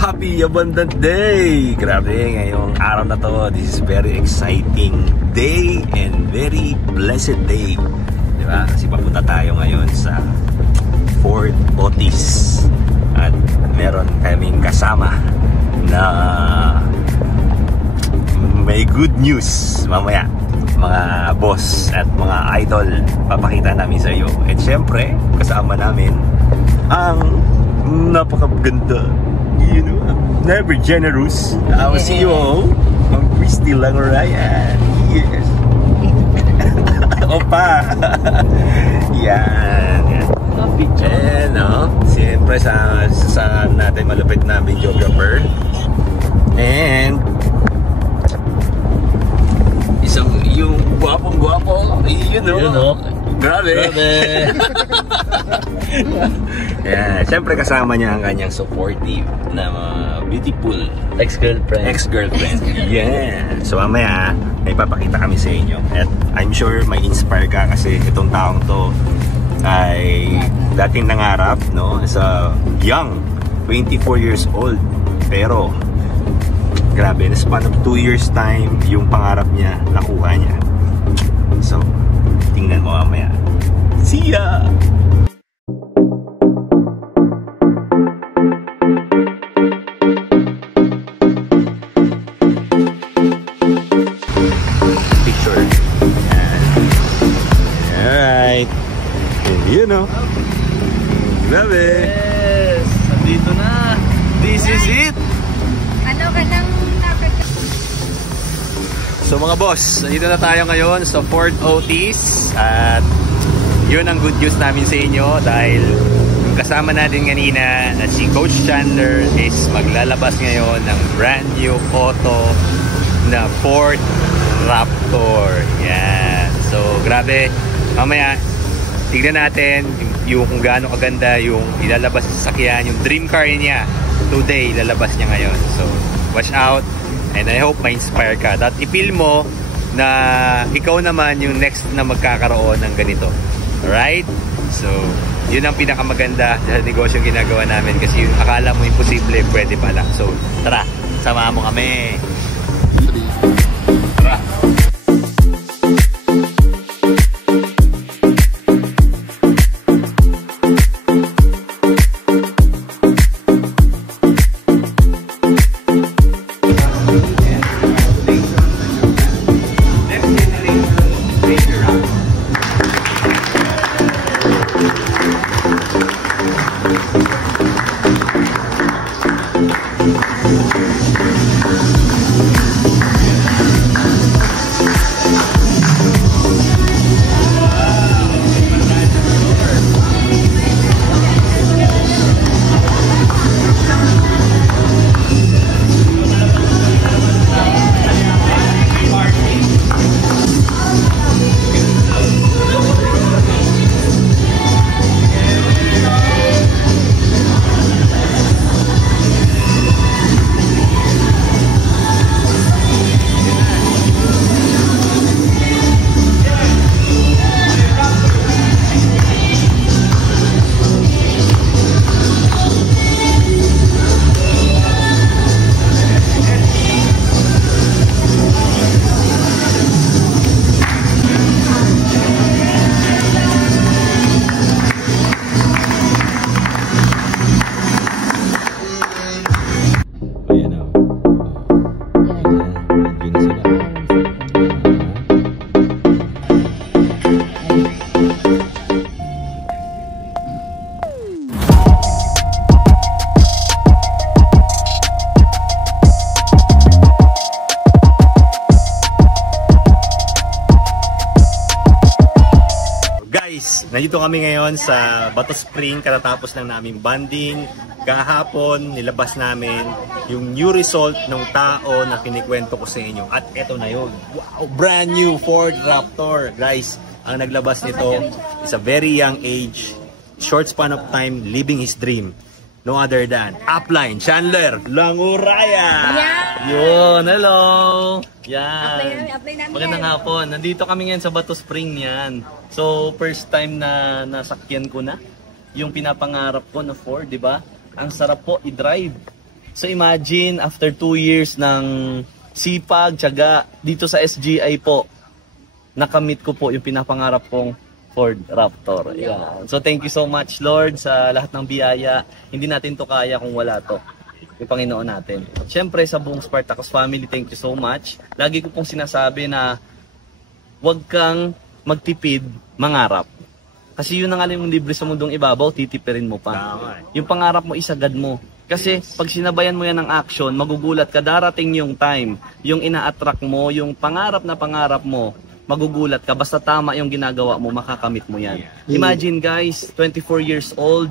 Happy Abundant Day! Grabe, ngayong araw na to, this is very exciting day and very blessed day. Diba? Kasi papunta tayo ngayon sa Fort Otis. At meron kaming kasama na may good news mamaya. Mga boss at mga idol, papakita namin sa iyo. And syempre, kasama namin ang napakaganda, you know, never generous, our CEO, ang Christy Langorayan. Yes. Opa. Yan. And siyempre sa natin malupit na videographer. And isang yung gwapong-gwapo, you know. Grabe. Yeah, siyempre kasama niya ang kanyang supportive na beautiful ex-girlfriend. Yeah. So mamaya may papakita kami sa inyo. At I'm sure may inspire ka kasi itong taong to ay dating nangarap, no, as a young 24 years old, pero grabe, in a span of 2 years time yung pangarap niya nakuha niya. So tingnan mo mamaya. See ya! Picture. Alright. And you know. Grabe. Yes! Nandito na. This is it! Ano ka nang So mga boss, nandito na tayo ngayon sa Fort Otis. At yun ang good news namin sa inyo dahil yung kasama natin kanina na si Coach Chandler is maglalabas ngayon ng brand new auto na Ford Raptor. Yan. So grabe, mamaya tignan natin yung kung gaano kaganda yung ilalabas sa sasakyan, yung dream car niya. Today, ilalabas niya ngayon. So watch out and I hope ma-inspire ka. At i-feel mo na ikaw naman yung next na magkakaroon ng ganito. Alright? So, yun ang pinakamaganda sa negosyong ginagawa namin kasi yung akala mo imposible, pwede pala. So, tara, samahan mo kami. Tara. Nandito kami ngayon sa Bato Spring, katatapos ng naming banding. Kahapon, nilabas namin yung new result ng tao na kinikwento ko sa inyo. At eto na yun. Wow! Brand new Ford Raptor. Guys, ang naglabas nito is a very young age, short span of time, living his dream. No other than Upline Chandler Langorayan. Yeah. Yun, hello. Yan. Apply namin. Magandang hapon. Nandito kami ngayon sa Bato Spring yan. So, first time na nasakyan ko na yung pinapangarap ko na Ford, di ba? Ang sarap po i-drive. So imagine, after 2 years ng sipag, tiyaga, dito sa SGI po, nakamit ko po yung pinapangarap kong Ford Raptor. Yan. So thank you so much, Lord, sa lahat ng biyaya. Hindi natin to kaya kung wala to, yung Panginoon natin. Siyempre sa buong Spartacus family, thank you so much. Lagi ko pong sinasabi na huwag kang magtipid, mangarap. Kasi yun ang alam yung libre sa mundong ibabaw, titipirin mo pa. Yung pangarap mo, isagad mo. Kasi pag sinabayan mo yan ng action, magugulat ka, darating yung time, yung ina-attract mo, yung pangarap na pangarap mo, magugulat ka, basta tama yung ginagawa mo, makakamit mo yan. Imagine guys, 24 years old,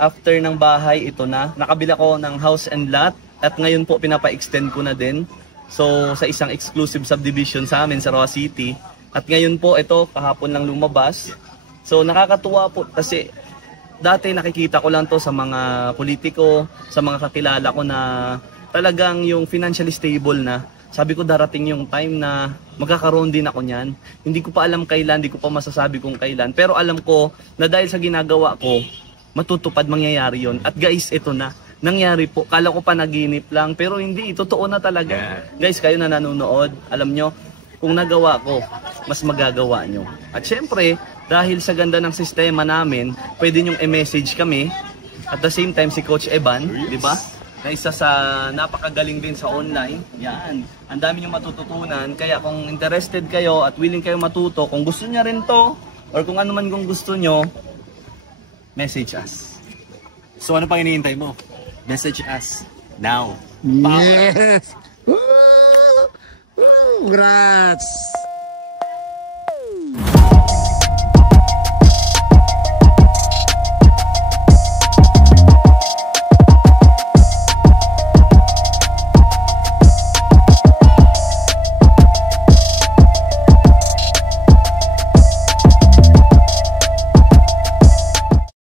after ng bahay, ito na, nakabila ko ng house and lot, at ngayon po pinapa-extend ko na din. So sa isang exclusive subdivision sa amin sa Roa City, at ngayon po ito, kahapon lang lumabas. So nakakatuwa po kasi dati nakikita ko lang to sa mga politiko, sa mga kakilala ko na talagang yung financially stable na. Sabi ko darating yung time na magkakaroon din ako niyan. Hindi ko pa alam kailan, hindi ko pa masasabi kung kailan. Pero alam ko na dahil sa ginagawa ko, matutupad, mangyayari yon. At guys, ito na. Nangyari po. Kala ko pa naginip lang. Pero hindi, totoo na talaga. Guys, kayo na nanonood, alam nyo, kung nagawa ko, mas magagawa nyo. At syempre, dahil sa ganda ng sistema namin, pwede nyong i-message kami. At the same time, si Coach Evan, di ba? Na isa sa napakagaling din sa online. Yan. Ang dami nyong matututunan. Kaya kung interested kayo at willing kayo matuto, kung gusto niya rin to, or kung ano man kung gusto nyo, message us. So ano pang hinihintay mo? Message us now. Yes! Woo! Congrats!